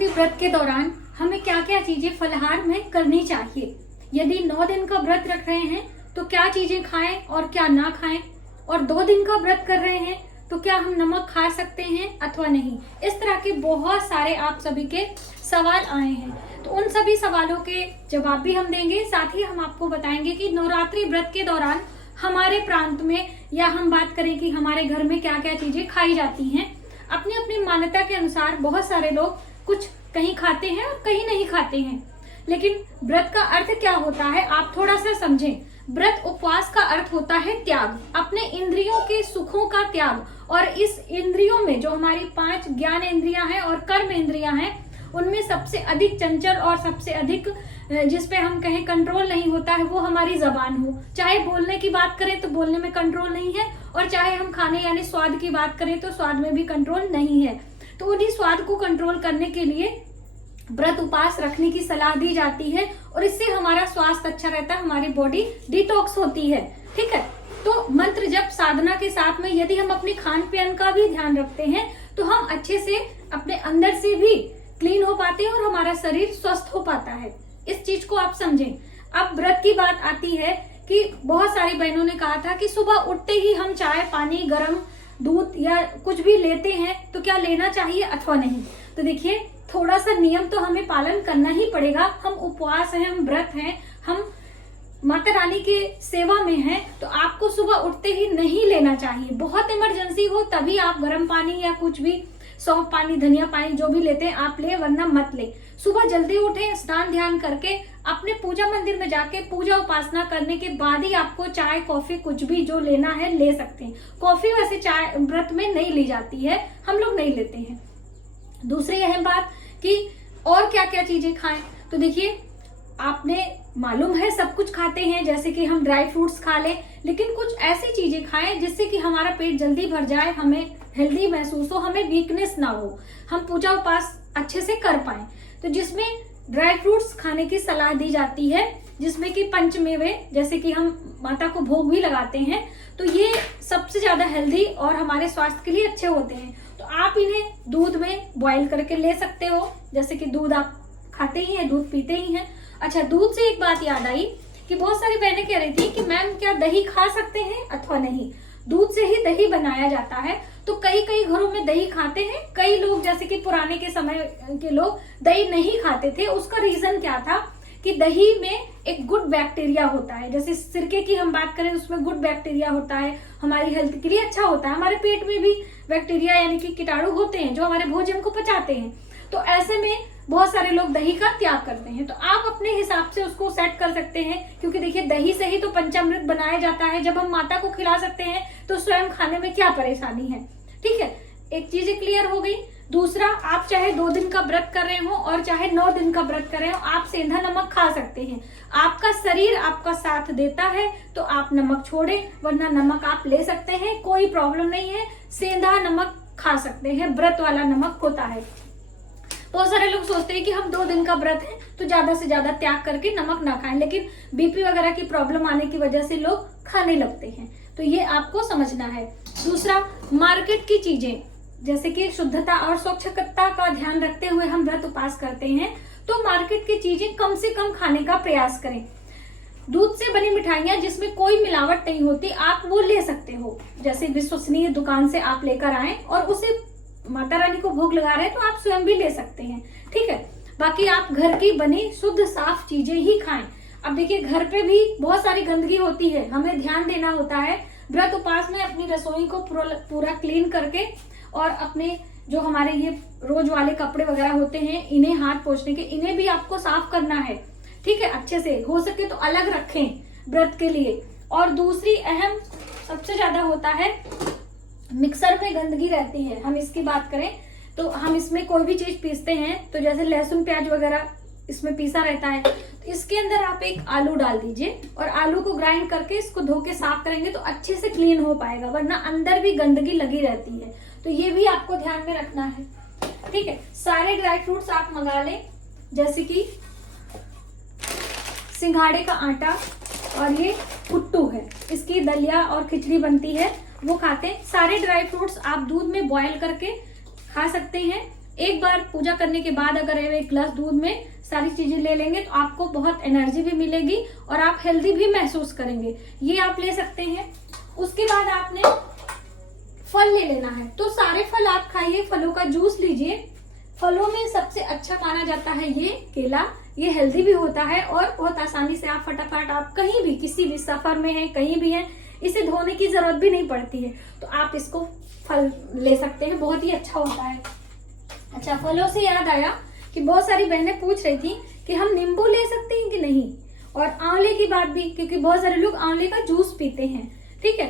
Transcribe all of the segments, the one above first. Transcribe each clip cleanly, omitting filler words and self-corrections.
नवरात्रि व्रत के दौरान हमें क्या क्या चीजें फलाहार में करनी चाहिए। यदि 9 दिन का व्रत रख रहे हैं तो क्या चीजें खाएं और क्या ना खाएं, और 2 दिन का व्रत कर रहे हैं तो क्या हम नमक खा सकते हैं अथवा नहीं। इस तरह के बहुत सारे आप सभी के सवाल आए हैं, तो उन सभी सवालों के जवाब भी हम देंगे। साथ ही हम आपको बताएंगे कि नवरात्रि व्रत के दौरान हमारे प्रांत में या हम बात करें कि हमारे घर में क्या क्या चीजें खाई जाती हैं। अपनी अपनी मान्यता के अनुसार बहुत सारे लोग कुछ कहीं खाते हैं और कहीं नहीं खाते हैं, लेकिन व्रत का अर्थ क्या होता है आप थोड़ा सा समझें। व्रत उपवास का अर्थ होता है त्याग, अपने इंद्रियों के सुखों का त्याग। और इस इंद्रियों में जो हमारी 5 ज्ञान इंद्रियां हैं और कर्म इंद्रियां हैं, उनमें सबसे अधिक चंचल और सबसे अधिक जिसपे हम कहें कंट्रोल नहीं होता है वो हमारी जबान हो। चाहे बोलने की बात करें तो बोलने में कंट्रोल नहीं है, और चाहे हम खाने यानी स्वाद की बात करें तो स्वाद में भी कंट्रोल नहीं है। तो उन्हीं स्वाद को कंट्रोल करने के लिए व्रत उपवास रखने की सलाह दी जाती है, और इससे हमारा स्वास्थ्य अच्छा रहता है, हमारी बॉडी डिटॉक्स होती है। ठीक है, तो मंत्र जप साधना के साथ में यदि हम अपने खान पान का भी ध्यान रखते हैं तो हम अच्छे से अपने अंदर से भी क्लीन हो पाते हैं और हमारा शरीर स्वस्थ हो पाता है। इस चीज को आप समझें। अब व्रत की बात आती है कि बहुत सारी बहनों ने कहा था कि सुबह उठते ही हम चाय पानी गर्म दूध या कुछ भी लेते हैं तो क्या लेना चाहिए अथवा नहीं। तो देखिए, थोड़ा सा नियम तो हमें पालन करना ही पड़ेगा। हम उपवास हैं, हम व्रत हैं, हम माता रानी के सेवा में हैं, तो आपको सुबह उठते ही नहीं लेना चाहिए। बहुत इमरजेंसी हो तभी आप गर्म पानी या कुछ भी सौंफ पानी धनिया पानी जो भी लेते हैं आप ले, वरना मत ले। सुबह जल्दी उठें, स्नान ध्यान करके अपने पूजा मंदिर में जाके पूजा उपासना करने के बाद ही आपको चाय कॉफी कुछ भी जो लेना है ले सकते हैं। कॉफी वैसे चाय व्रत में नहीं ली जाती है, हम लोग नहीं लेते हैं। दूसरी अहम बात कि और क्या क्या चीजें खाएं, तो देखिए आपने मालूम है सब कुछ खाते हैं, जैसे कि हम ड्राई फ्रूट्स खा लें, लेकिन कुछ ऐसी चीजें खाएं जिससे कि हमारा पेट जल्दी भर जाए, हमें हेल्दी महसूस हो, हमें वीकनेस ना हो, हम पूजा उपास अच्छे से कर पाए। तो जिसमें ड्राई फ्रूट्स खाने की सलाह दी जाती है, जिसमें कि पंचमेवे जैसे कि हम माता को भोग भी लगाते हैं, तो ये सबसे ज्यादा हेल्दी और हमारे स्वास्थ्य के लिए अच्छे होते हैं। तो आप इन्हें दूध में बॉईल करके ले सकते हो, जैसे कि दूध आप खाते ही हैं, दूध पीते ही हैं। अच्छा, दूध से एक बात याद आई कि बहुत सारी बहनें कह रही थी कि मैम क्या दही खा सकते हैं अथवा नहीं। दूध से ही दही बनाया जाता है, तो कई कई घरों में दही खाते हैं। कई लोग जैसे कि पुराने के समय के लोग दही नहीं खाते थे। उसका रीजन क्या था कि दही में एक गुड बैक्टीरिया होता है, जैसे सिरके की हम बात करें उसमें गुड बैक्टीरिया होता है, हमारी हेल्थ के लिए अच्छा होता है। हमारे पेट में भी बैक्टीरिया यानी कि कीटाणु होते हैं जो हमारे भोजन को पचाते हैं। तो ऐसे में बहुत सारे लोग दही का त्याग करते हैं, तो आप अपने हिसाब से उसको सेट कर सकते हैं, क्योंकि देखिए दही से ही तो पंचामृत बनाया जाता है। जब हम माता को खिला सकते हैं तो स्वयं खाने में क्या परेशानी है। ठीक है, एक चीज क्लियर हो गई। दूसरा, आप चाहे 2 दिन का व्रत कर रहे हो और चाहे 9 दिन का व्रत कर रहे हो, आप सेंधा नमक खा सकते हैं। आपका शरीर आपका साथ देता है तो आप नमक छोड़े, वरना नमक आप ले सकते हैं, कोई प्रॉब्लम नहीं है। सेंधा नमक खा सकते हैं, व्रत वाला नमक होता है। बहुत सारे लोग सोचते हैं कि हम 2 दिन का व्रत है तो ज्यादा से ज्यादा त्याग करके नमक ना खाएं, लेकिन बीपी वगैरह की प्रॉब्लम आने की वजह से लोग खाने लगते हैं, तो ये आपको समझना है। दूसरा, मार्केट की चीजें जैसे कि शुद्धता और स्वच्छता का ध्यान रखते हुए हम व्रत उपवास करते हैं, तो मार्केट की चीजें कम से कम खाने का प्रयास करें। दूध से बनी मिठाइयां जिसमें कोई मिलावट नहीं होती आप वो ले सकते हो, जैसे विश्वसनीय दुकान से आप लेकर आए और उसे माता रानी को भोग लगा रहे हैं तो आप स्वयं भी ले सकते हैं। ठीक है, बाकी आप घर की बनी शुद्ध साफ चीजें ही खाएं। अब देखिए घर पे भी बहुत सारी गंदगी होती है, हमें ध्यान देना होता है। व्रत उपवास में अपनी रसोई को पूरा क्लीन करके और अपने जो हमारे ये रोज वाले कपड़े वगैरह होते हैं इन्हें हाथ पोंछने के, इन्हें भी आपको साफ करना है। ठीक है, अच्छे से हो सके तो अलग रखें व्रत के लिए। और दूसरी अहम सबसे ज्यादा होता है, मिक्सर में गंदगी रहती है। हम इसकी बात करें तो हम इसमें कोई भी चीज पीसते हैं, तो जैसे लहसुन प्याज वगैरह इसमें पीसा रहता है, तो इसके अंदर आप एक आलू डाल दीजिए और आलू को ग्राइंड करके इसको धो के साफ करेंगे तो अच्छे से क्लीन हो पाएगा, वरना अंदर भी गंदगी लगी रहती है। तो ये भी आपको ध्यान में रखना है। ठीक है, सारे ड्राई फ्रूट्स आप मंगा लें, जैसे कि सिंघाड़े का आटा और ये कुट्टू है, इसकी दलिया और खिचड़ी बनती है, वो खाते हैं। सारे ड्राई फ्रूट्स आप दूध में बॉयल करके खा सकते हैं। एक बार पूजा करने के बाद अगर एक गिलास दूध में सारी चीजें ले लेंगे तो आपको बहुत एनर्जी भी मिलेगी और आप हेल्दी भी महसूस करेंगे। ये आप ले सकते हैं। उसके बाद आपने फल ले लेना है, तो सारे फल आप खाइए, फलों का जूस लीजिए। फलों में सबसे अच्छा माना जाता है ये केला। ये हेल्दी भी होता है और बहुत आसानी से आप फटाफट आप कहीं भी किसी भी सफर में हैं, कहीं भी हैं, इसे धोने की जरूरत भी नहीं पड़ती है, तो आप इसको फल ले सकते हैं, बहुत ही अच्छा होता है। अच्छा, फलों से याद आया कि बहुत सारी बहनें पूछ रही थी कि हम नींबू ले सकते हैं कि नहीं, और आंवले की बात भी, क्योंकि बहुत सारे लोग आंवले का जूस पीते हैं। ठीक है,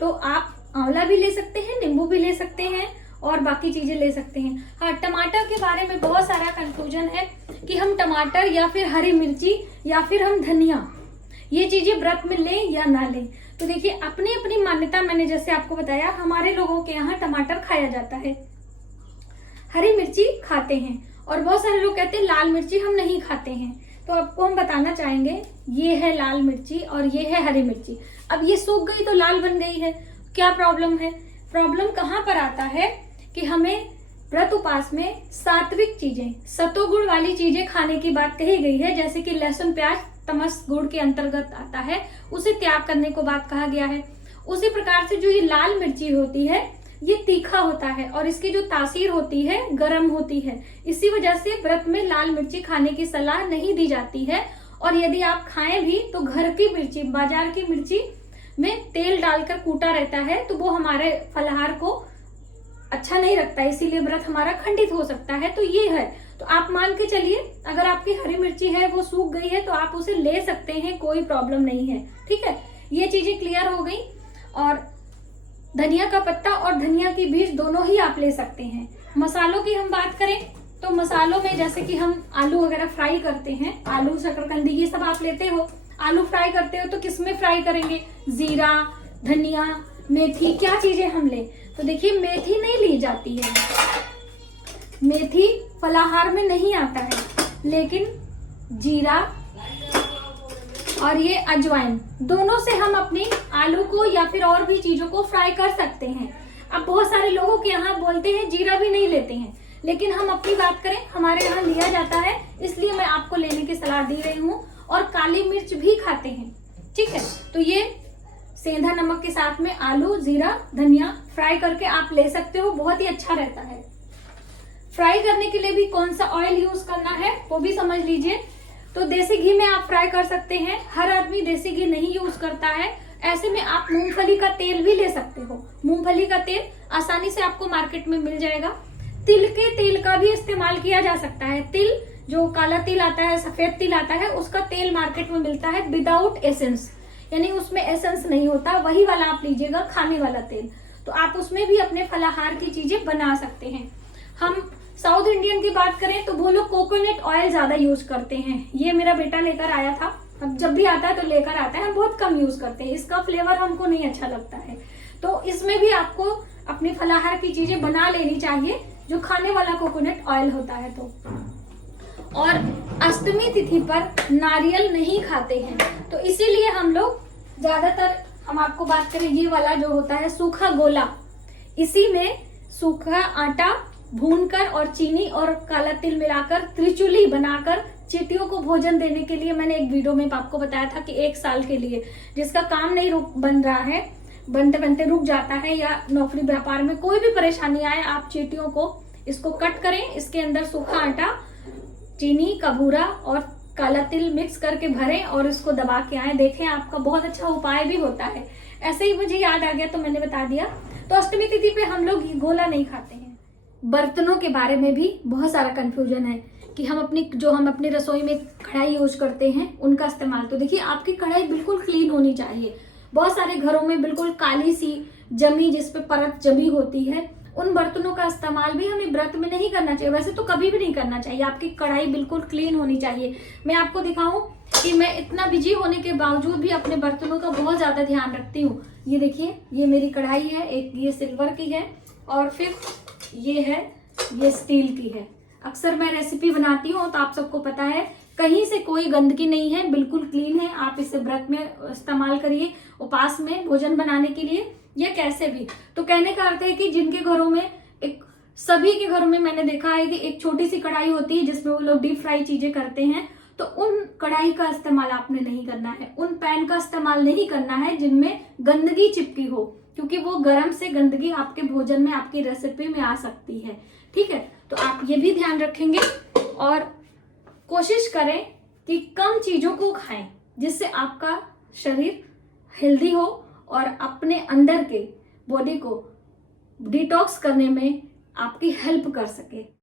तो आप आंवला भी ले सकते हैं, नींबू भी ले सकते हैं और बाकी चीजें ले सकते हैं। हाँ, टमाटर के बारे में बहुत सारा कंफ्यूजन है कि हम टमाटर या फिर हरी मिर्ची या फिर हम धनिया, ये चीजें व्रत में लें या ना लें। तो देखिए, अपनी अपनी मान्यता, मैंने जैसे आपको बताया, हमारे लोगों के यहाँ टमाटर खाया जाता है, हरी मिर्ची खाते हैं, और बहुत सारे लोग कहते हैं लाल मिर्ची हम नहीं खाते हैं। तो आपको हम बताना चाहेंगे, ये है लाल मिर्ची और ये है हरी मिर्ची। अब ये सूख गई तो लाल बन गई है, क्या प्रॉब्लम है? प्रॉब्लम कहाँ पर आता है कि हमें व्रत उपास में सात्विक चीजें, सतोगुण वाली चीजें खाने की बात कही गई है, जैसे कि लहसुन प्याज तमस गुण के अंतर्गत आता है, उसे त्याग करने को बात कहा गया है। उसी प्रकार से जो ये लाल मिर्ची होती है, ये तीखा होता है और इसकी जो तासीर होती है गर्म होती है। इसी वजह से व्रत में लाल मिर्ची खाने की सलाह नहीं दी जाती है, और यदि आप खाएं भी तो घर की मिर्ची, बाजार की मिर्ची में तेल डालकर कूटा रहता है, तो वो हमारे फलाहार को अच्छा नहीं रखता, इसीलिए व्रत हमारा खंडित हो सकता है। तो ये है, तो आप मान के चलिए, अगर आपकी हरी मिर्ची है वो सूख गई है तो आप उसे ले सकते हैं, कोई प्रॉब्लम नहीं है। ठीक है, ये चीजें क्लियर हो गई। और धनिया का पत्ता और धनिया की बीज दोनों ही आप ले सकते हैं। मसालों की हम बात करें तो मसालों में जैसे कि हम आलू वगैरह फ्राई करते हैं, आलू शकरकंदी ये सब आप लेते हो, आलू फ्राई करते हो तो किसमें फ्राई करेंगे? जीरा, धनिया, मेथी, क्या चीजें हम ले? तो देखिए, मेथी नहीं ली जाती है, मेथी फलाहार में नहीं आता है, लेकिन जीरा और ये अजवाइन, दोनों से हम अपनी आलू को या फिर और भी चीजों को फ्राई कर सकते हैं। अब बहुत सारे लोगों के यहाँ बोलते हैं जीरा भी नहीं लेते हैं, लेकिन हम अपनी बात करें, हमारे यहाँ लिया जाता है, इसलिए मैं आपको लेने की सलाह दे रही हूँ। और काली मिर्च भी खाते हैं। ठीक है, तो ये सेंधा नमक के साथ में आलू, जीरा, धनिया फ्राई करके आप ले सकते हो, बहुत ही अच्छा रहता है। फ्राई करने के लिए भी कौन सा ऑयल यूज करना है वो भी समझ लीजिए। तो देसी घी में आप फ्राई कर सकते हैं, हर आदमी देसी घी नहीं यूज करता है, ऐसे में आप मूंगफली का तेल भी ले सकते हो। मूंगफली का तेल आसानी से आपको मार्केट में मिल जाएगा। तिल के तेल का भी इस्तेमाल किया जा सकता है। तिल, जो काला तिल आता है, सफेद तिल आता है, उसका तेल मार्केट में मिलता है विदाउट एसेंस, यानी उसमें एसेंस नहीं होता, वही वाला आप लीजिएगा, खाने वाला तेल। तो आप उसमें भी अपने फलाहार की चीजें बना सकते हैं। हम साउथ इंडियन की बात करें तो वो लोग कोकोनट ऑयल ज्यादा यूज करते हैं। ये मेरा बेटा लेकर आया था, अब जब भी आता है तो लेकर आता है, हम बहुत कम यूज करते हैं, इसका फ्लेवर हमको नहीं अच्छा लगता है। तो इसमें भी आपको अपनी फलाहार की चीजें बना लेनी चाहिए, जो खाने वाला कोकोनट ऑयल होता है। तो और अष्टमी तिथि पर नारियल नहीं खाते हैं, तो इसीलिए हम लोग ज्यादातर, हम आपको बात करें, ये वाला जो होता है सूखा गोला, इसी में सूखा आटा भूनकर और चीनी और काला तिल मिलाकर त्रिचुली बनाकर चींटियों को भोजन देने के लिए, मैंने एक वीडियो में आपको बताया था कि 1 साल के लिए, जिसका काम नहीं बन रहा है, बनते बनते रुक जाता है, या नौकरी व्यापार में कोई भी परेशानी आए, आप चींटियों को इसको कट करें, इसके अंदर सूखा आटा, चीनी का भूरा और काला तिल मिक्स करके भरें और इसको दबा के आए, देखें आपका बहुत अच्छा उपाय भी होता है। ऐसे ही मुझे याद आ गया तो मैंने बता दिया। तो अष्टमी तिथि पे हम लोग गोला नहीं खाते हैं। बर्तनों के बारे में भी बहुत सारा कंफ्यूजन है कि हम अपनी रसोई में कढ़ाई यूज करते हैं, उनका इस्तेमाल। तो देखिए, आपकी कढ़ाई बिल्कुल क्लीन होनी चाहिए। बहुत सारे घरों में बिल्कुल काली सी जमी, जिसपे परत जमी होती है, उन बर्तनों का इस्तेमाल भी हमें व्रत में नहीं करना चाहिए। वैसे तो कभी भी नहीं करना चाहिए, आपकी कढ़ाई बिल्कुल क्लीन होनी चाहिए। मैं आपको दिखाऊं कि मैं इतना बिजी होने के बावजूद भी अपने बर्तनों का बहुत ज्यादा ध्यान रखती हूँ। ये देखिए, ये मेरी कढ़ाई है, एक ये सिल्वर की है और फिर ये है, ये स्टील की है। अक्सर मैं रेसिपी बनाती हूँ तो आप सबको पता है, कहीं से कोई गंदगी नहीं है, बिल्कुल क्लीन है। आप इसे व्रत में इस्तेमाल करिए, उपास में भोजन बनाने के लिए या कैसे भी। तो कहने का अर्थ है कि जिनके घरों में एक सभी के घरों में मैंने देखा है कि एक छोटी सी कढ़ाई होती है जिसमें वो लोग डीप फ्राई चीजें करते हैं। तो उन कढ़ाई का इस्तेमाल आपने नहीं करना है, उन पैन का इस्तेमाल नहीं करना है जिनमें गंदगी चिपकी हो, क्योंकि वो गर्म से गंदगी आपके भोजन में, आपकी रेसिपी में आ सकती है। ठीक है, तो आप ये भी ध्यान रखेंगे और कोशिश करें कि कम चीजों को खाएं जिससे आपका शरीर हेल्दी हो और अपने अंदर के बॉडी को डिटॉक्स करने में आपकी हेल्प कर सके।